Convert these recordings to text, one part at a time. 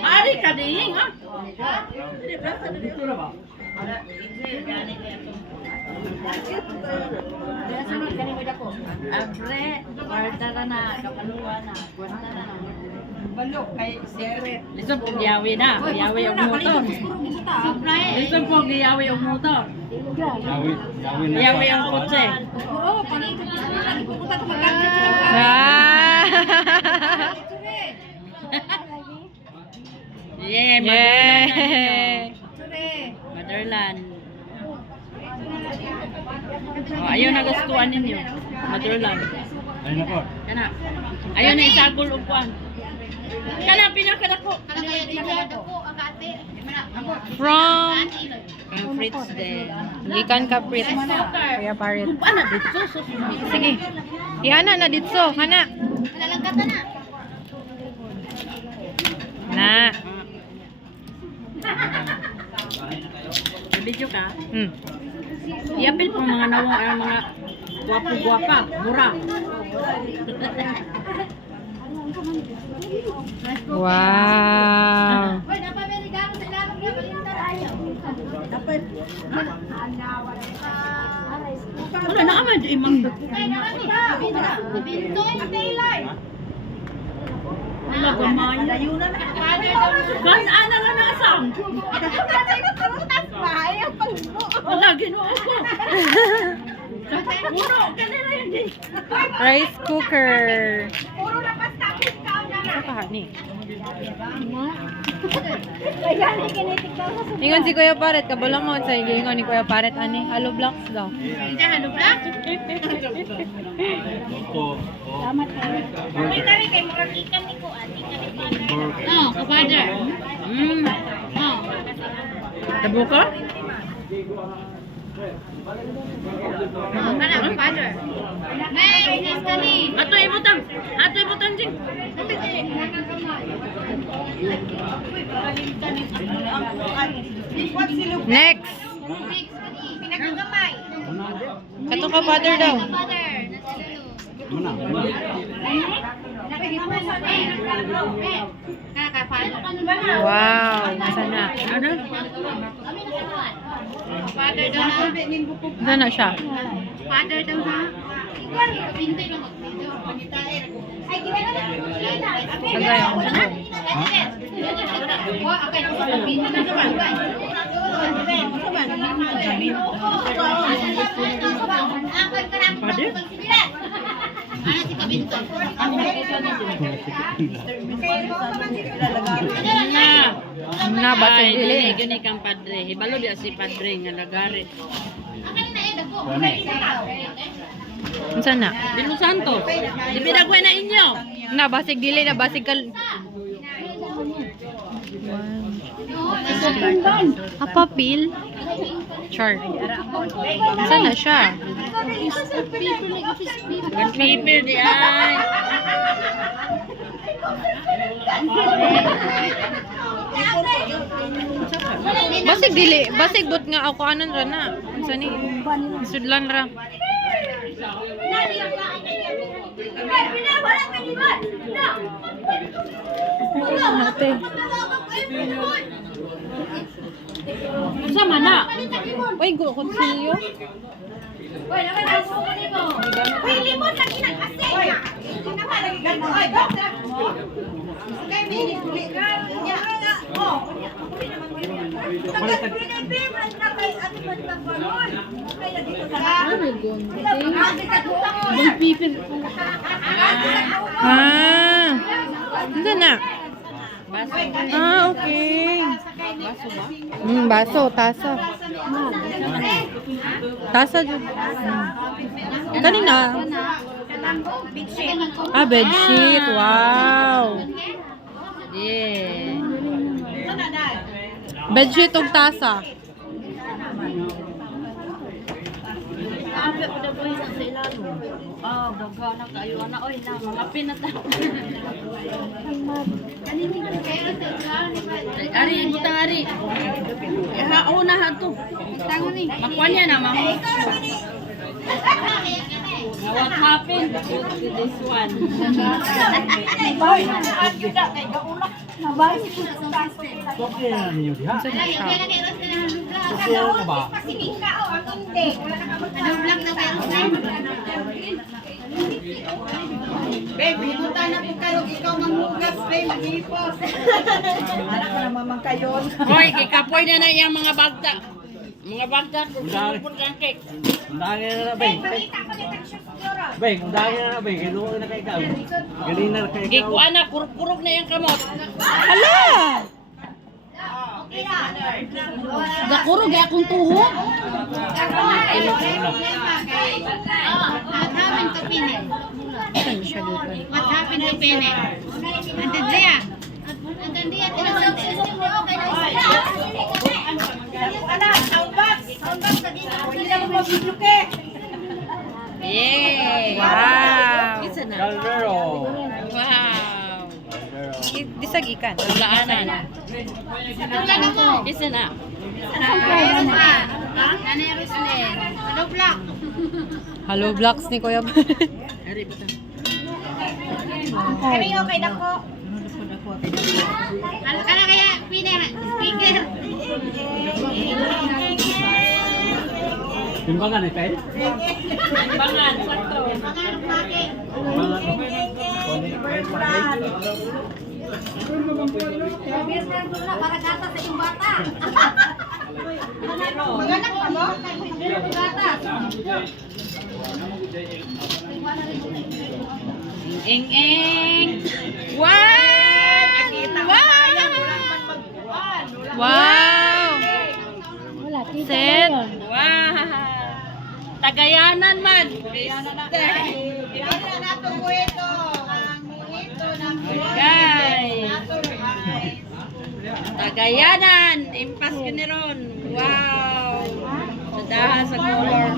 Ari ka din, ha? Abre, guarda na, kapaluwa na, guarda na. Balok kay secret. Listen po giyawi na, giyawi ang motor. Listen po giyawi ang motor. Giyawi ang kotse. Oo, panito ko lagi pupunta ko magkakit. Yeah, Motherland. Oh, ayaw na gustuhan ninyo. Motherland. Ayun na po. Kana. Ayaw na isagol upuan. Kana pinakadako. From Fritz din. Gikan ka Fritz. Kuya Parit. Ano dito? Sige. Ihana na dito, hana. Nalalangkat na na. Na. Video ka? Hmm. Iapil po mga nawang ang mga guwapo-guwapa, mura. Wow. Hoy, napa-Amerikano sa ilalim niya, malinda tayo. Dapat Wala na kami, imang. Ay, nakami ka. Bintoy Taylor. Wala gamay. Gan ana nga nasam. Wala ginoo ko. Puro kanila yun din. Rice cooker. Puro na pastapis ka na. Saka ni. Ayan, ikinetik daw sa Ingon si Kuya Paret, kabulang mo sa ingon ni Kuya Paret ani, Hello Blocks daw. Hindi, ano ba? Salamat kayo. May kari kay murag ikan ni ko, ati ka ni father. No, ka-father. No. Tabo ka? Mana ka-father. May, inis ka ni. Ato ibutang. Ato ibutang jing. Next. Pinagagamay. Kato ka father daw. Ka-father, nasa lulo. Muna. Wow, sana. Ano? Father daw na. Sana siya. Father daw na. Pintay lang mag-video. Ay, gina na. Agay ako siya. Wah, akay ko sa pintay na naman. Pwede? Ano si Kabinto? Na. Na basta Ay, dili. gini kang padre. Hibalo di si padre nga lagari. Unsa na? Bilo Santo. Di pinagway na inyo. Na basig dili na basig kal. Apa pil? Char. Sana siya. Gan paper di ay. Basig dili, basig but nga ako anon ra na. Unsa ni? Sudlan ra. Ate. Unsa man na? Uy, go konsilyo. Uy, naman ang suko ni mo. Uy, limon lagi ng asin. Hindi naman lagi ganito. Uy, doktor. Kay Mini, huli ka. Oh. Tapos pinibim ang nakay at magtabalon. Kaya dito sa Ah. Unsa na? Ah, okay. Baso, tasa. Tasa jud. Kanina. Ah, bedsheet. Wow. Yeah. Bedsheet ug tasa. Ape pa boy sa ilalo. Ah, daga na kayo na oy na mga pinata. Ari, butang ari. Eh ha una ha to. Tango ni. Makuan niya na mamo. Now what happened to this one? Okay na ninyo diha. Unsa na siya? Okay na ba? Babe, limutan na po karong ikaw manghugas, babe, mag-ipos. Anak ko na mamang kayon. Hoy, kikapoy na na yung mga bagta. Mga bagta, kung kang cake. Undangin na na, bay. Bay, undangin na na, bay. Ginuo na kay ikaw. Galing na kay ikaw. Gikuha na, kurog-kurog na yung kamot. Hala! Gakurog, akong tuhog. What happened to Pine? Saan siya dito? What happened to Pine? Andun dia. Andun dia. Yay! Wow! Isa na. Calvero. Wow! Calvero. Disagikan. Laanan. Tula na mo. Isa na. Nani Roslyn. Hello, Black. Hello vlogs ni Kuya. Ari ba ito? Kami okay na ko. Ano ka na kaya, Pine? Speaker. Timbangan eh, kay? Timbangan, sakto. Mga pake. Timbangan. Para gata sa iyong bata. Maganak pa mo? Gata. Ing-ing! What? Wow! Set. Wow! Tagayanan man! Kaya na ito po ito. Ang ito ng Guys! Tagayanan! Impas ka ni Ron! Wow! Sadahan sa color.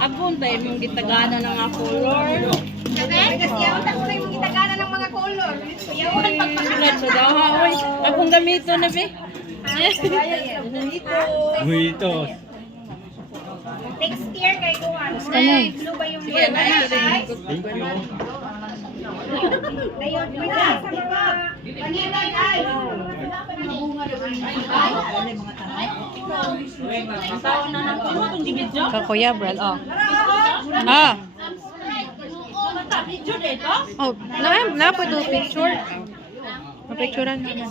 Apon tayo mong gitaganan ng mga color. Kasi yawan na ko na yung gitagana ng mga color. Yawan Sulat sa daha. Uy, akong gamito na be. Guito. Next year kay Juan. Next. Blue ba yung Sige, na ito rin. Thank you. Ayun, pwede sa mga panilay ay. Tao na ng kumo itong dibidyo. Ka Kuya Brad. Oh. Ah. Video dito? Oh, na po do picture. Mapicturean naman.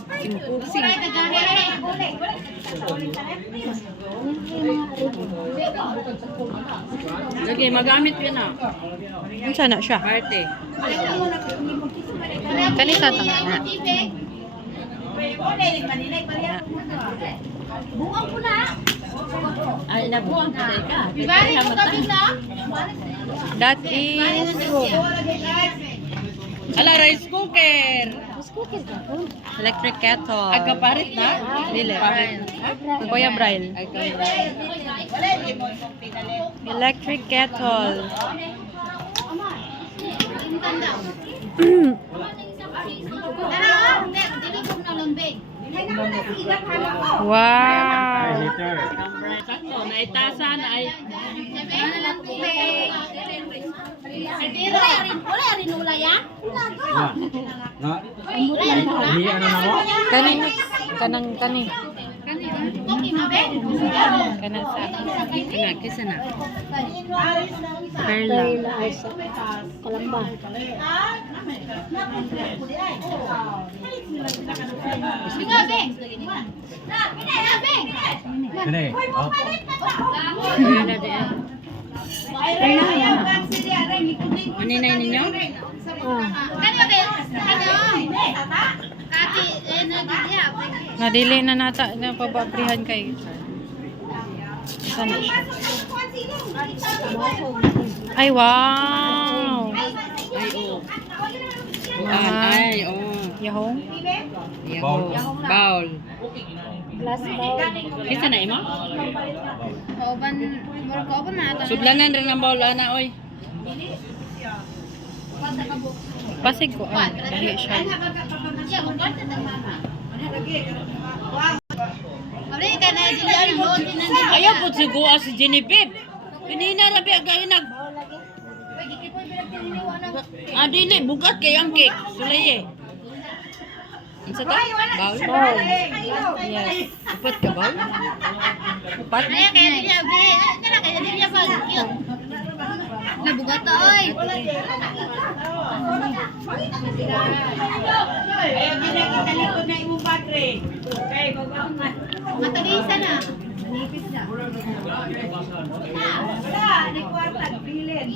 Sige, magamit ka na. Unsa na siya? Parte. Kanisa ta na. Buang ko na. Ay, nabuang ka dahil ka. Bari mo kami na. That is Ala, rice cooker. electric kettle. Agkaparit na? Dili. Kuya Braille. Electric kettle. Wow. Later. Sakto, naitasa na ay... Wala rin ula yan? Na. Hindi ano na mo? Kani kani. Kana sa Nga, kisa na. Perla. Kani. Oh. Ayan na din. Maninay ninyo? Nadili na nata na pababrihan kay. Sana siya. Ay wow. Ay, oo. Ay, oo. Yahong. Yaho. Bowl. Kisa na imo? Sudlanan rin ang bowl, ana, oy. Pasig ko ay dali siya. Ayaw po si Gua si Genevieve. Pinina rabi ang kayo nag... Ah, dili, bugat kayo ang cake. Sulay eh. Ang sa ta? Baul? Yes. Upat ka ba? Upat? Kaya dili abri. Kaya dili ba? Nabugat ta oy. Ayaw ginagitalikod na imong bagre. Okay, magbaon na. Matagisa na. Wala, di kwarta, bilin.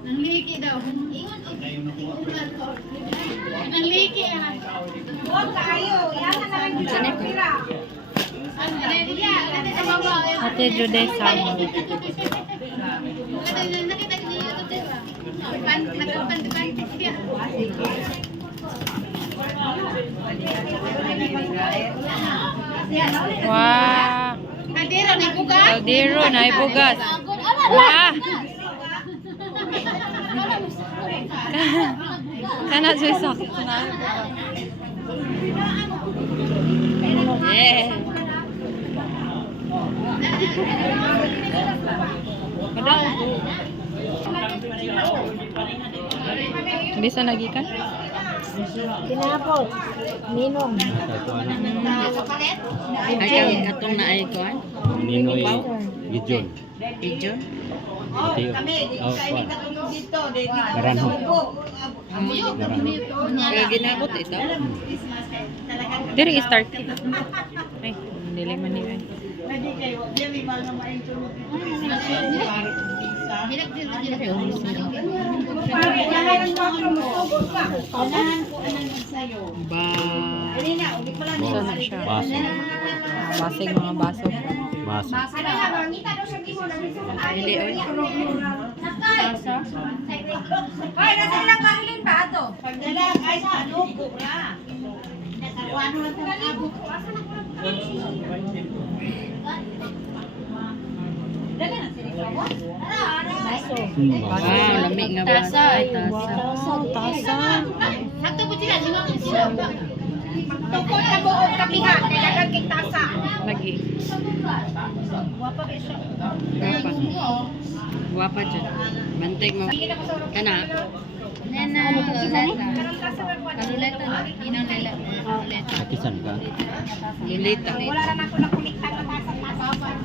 Nangliki daw. Nangliki ah. Huwag kayo, yan na lang dito. Pira. Ate Jude sama. Nakita niyo ito diba? Nagpantipante siya. Wow. Kaldero na bugas. Kaldero na ibugas. Wah. Kana sa sak. Yeah. Bisa nagikan? Ito Ay, katong na ay kuan. Ninoy Gijon. Pigeon. Ito Kami, oh, kami katulog dito. Garanho. Kaya ginabot ito. Diri start. Ay, dili man ni. Pwede kayo, diyan may mahal na maintulog dito. Hilak din hilak. Pare, yan ang mga musugod ka. Unahan ko anong magsayo. Ba. Dali na, ulit pala Isa niyo. na siya. Baso. Basig mga baso. Baso. Ano na, mangita daw siya mo. Dili oy. Hoy, nasa ilang mahilin pa ato? Pagdala, ay sa ano, bukra. Nakaruano lang sa abo. Asa na ko dala na sila ko. Wow, lamig nga ba? Ay, tasa. Tasa. Sakto po sila lima ko sila. Tukod na buong kapihan, kailangan kay tasa. Lagi. Guwapa. Guwapa dyan. Bantay mo. Kana. Nena, Caroleta, inang lela. Caroleta. Kakisan ka? Lulita. Wala na ako nakulikta na tasa.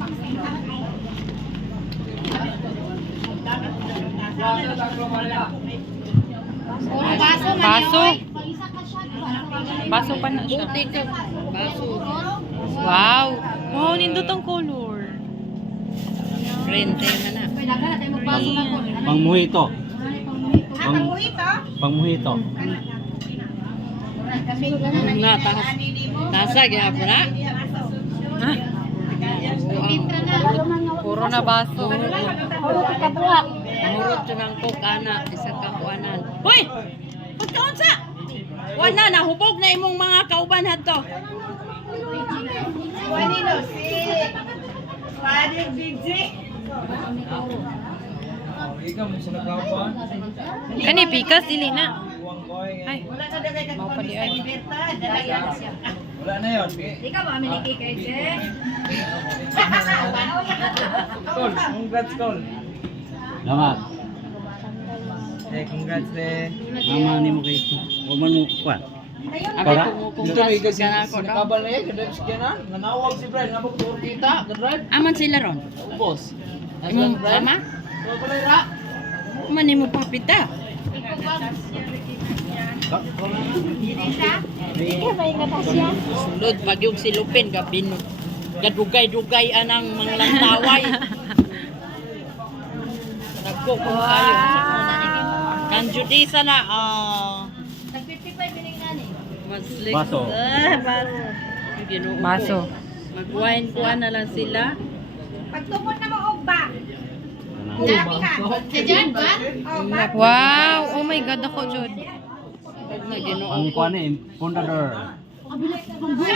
Puro baso man Baso. yun. Baso pa na siya. Buti ka. Baso. Wow. Wow, nindot ang color. Rente na na. Pangmuhito. Ang buhito? Pangmuhito. Nga, tasa gyapon na. Ha? Pintra na. Puro na baso. Mahurot siya ng ana, isa ka kuanan. Hoy! Pagkaunsa! Wala na, hubog na imong mga kauban hadto. Wanino si Wadi Big J. Kani pikas dili na. Ay, Wala na dagay ka Mau pa di ay. Beta, dalayan siya. Wala na yun. Di ka ba miniki kay Je? Congrats, Col. Salamat. Congrats, Mama ni mo kay. Huwag man mo kuwan. Abi Para? Dito may kasi ka na ako. no? sinakabal na yan, kadrive siya na. Nanawag si Brian, nabok doon kita, kadrive. Aman sila ron. Ubos. Imong ama? Huwag ko na ira. Man mo papita. Sulod pag yung silupin gabin. Gadugay-dugay anang mga lantaway. Nagko ko kayo. Kan judisa na Maslik. Baso. Baso. Ginoo ko. baso. Mag-wine kuha na lang sila. Pagtupon na mo og ba? Ano? Dapihan. Sa dyan ba? Oh, ba? Wow. Oh my God, ako, Jod. Na ginoo Ang ko. kuwan ni Pundador. Bungol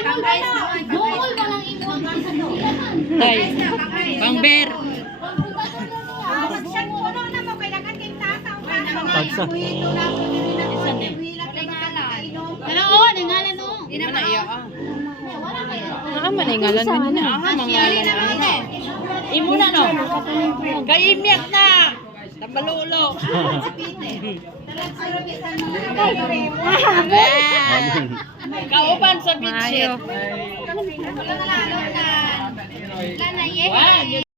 ba lang iwan sa dulan? Tay. Pangber. Siya puno na mo kay dagan kay tata o Pagsa. Pero oo, nangalan no. Di na iya ah. Wala kayo. Naaman ay ngalan mo na. Aha, mga ano. Imo na no. Kay imyak na. Tambalulo. Kauban sa beach. Maayo. Wala na lalo na. Wala na, yes. Wow,